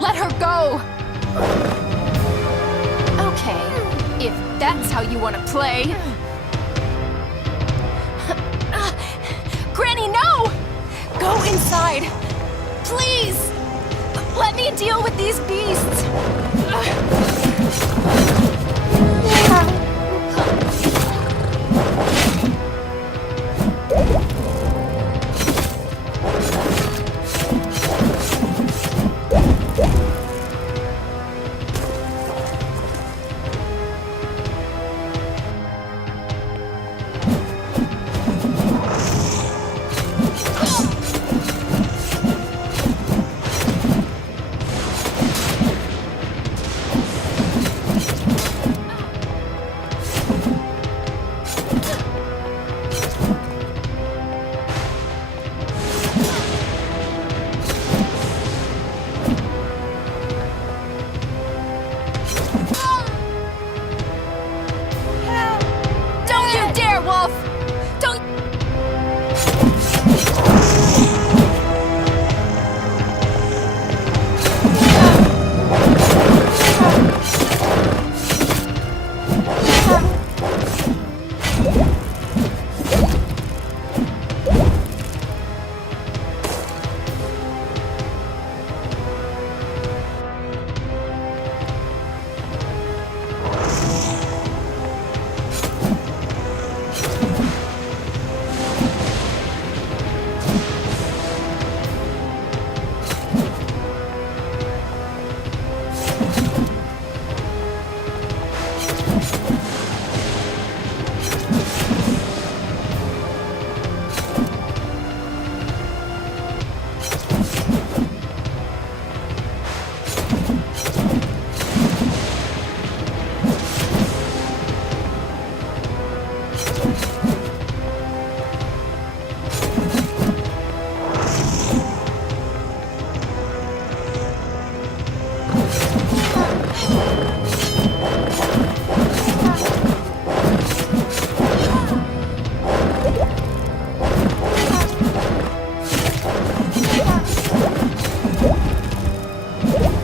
let her go! Okay, if that's how you want to play. Granny, no! Go inside! Please! Let me deal with these beasts! Don't you dare, Wolf! Don't...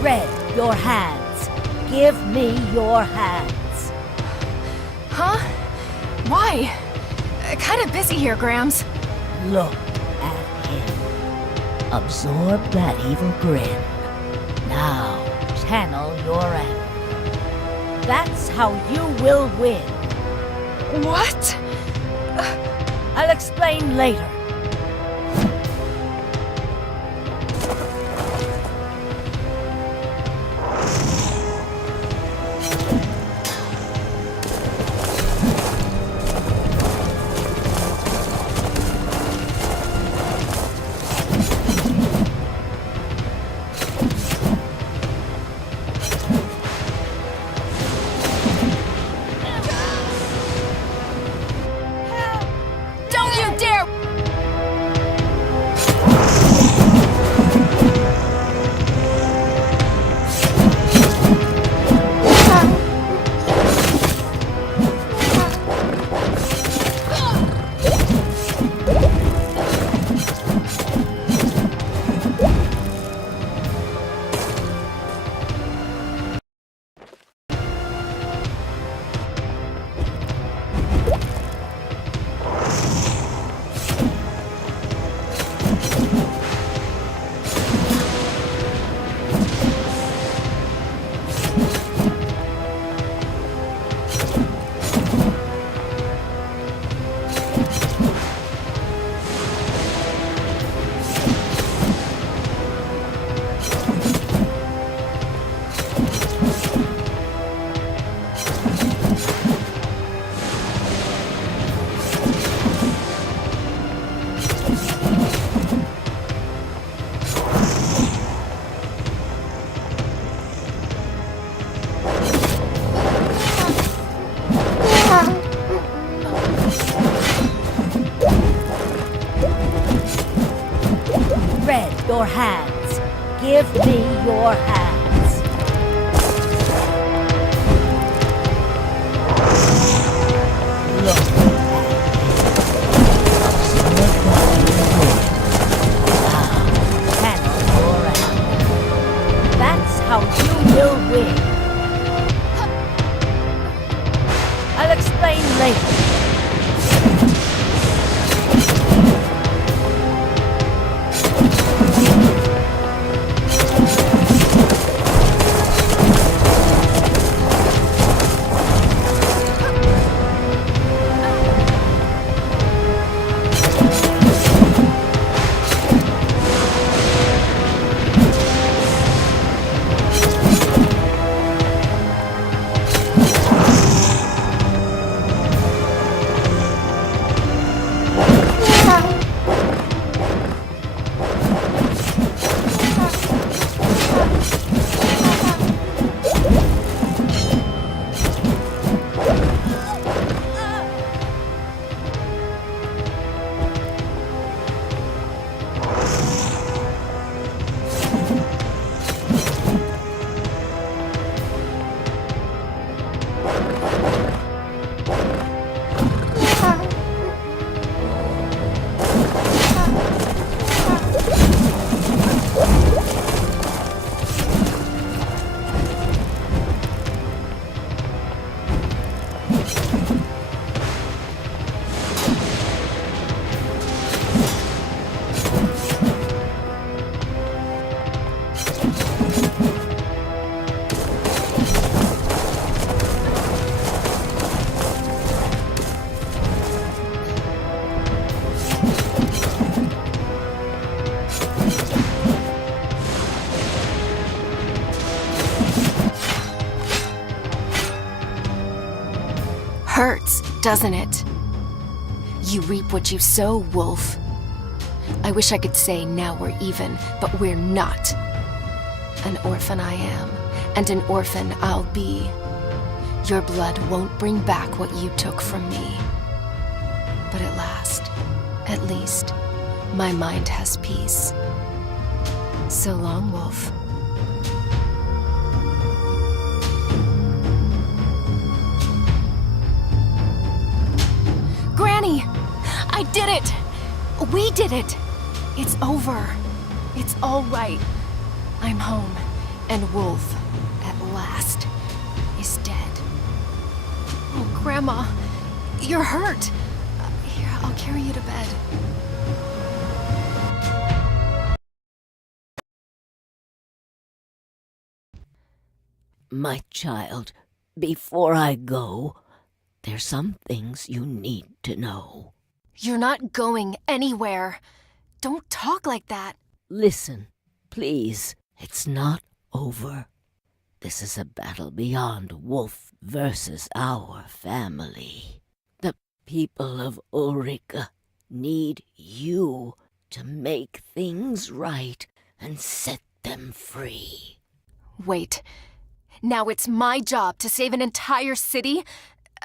Red, your hands. Give me your hands. Huh? Why? Kinda busy here, Grams. Look at him. Absorb that evil grin. Now, channel your anger. That's how you will win. What? I'll explain later. Don't you dare! Red, your hands. Give me your hands. Look at him. Absorb that evil grin. Hurts, doesn't it? You reap what you sow, Woolfe. I wish I could say now we're even, but we're not. An orphan I am, and an orphan I'll be. Your blood won't bring back what you took from me. But at least, my mind has peace. So long, Woolfe. Granny! I did it! We did it! It's over. It's all right. I'm home, and Woolfe, at last, is dead. Oh, Grandma, you're hurt. Here, I'll carry you to bed. My child, before I go, there's some things you need to know. You're not going anywhere. Don't talk like that. Listen, please. It's not over. This is a battle beyond Woolfe versus our family. The people of Ulrika need you to make things right and set them free. Wait. Now it's my job to save an entire city?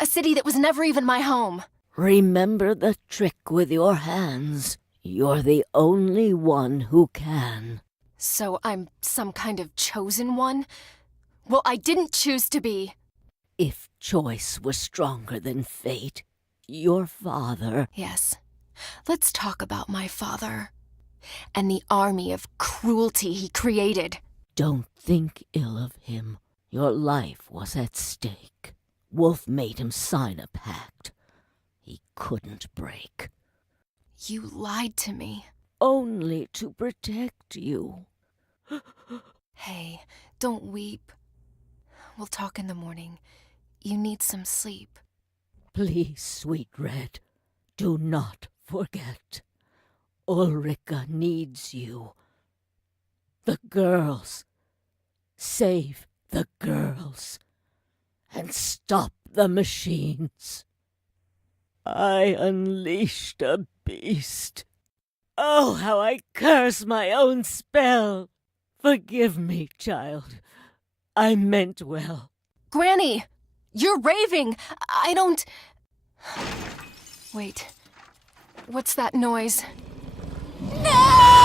A city that was never even my home. Remember the trick with your hands. You're the only one who can. So I'm some kind of chosen one? Well, I didn't choose to be. If choice was stronger than fate, your father... Yes. Let's talk about my father. And the army of cruelty he created. Don't think ill of him. Your life was at stake. Woolfe made him sign a pact he couldn't break. You lied to me. Only to protect you. Hey, don't weep. We'll talk in the morning. You need some sleep. Please, sweet Red, do not forget. Ulrika needs you. The girls. Save the girls. And stop the machines. I unleashed a beast. Oh, how I curse my own spell. Forgive me, child. I meant well. Granny! You're raving! I don't... Wait. What's that noise? No!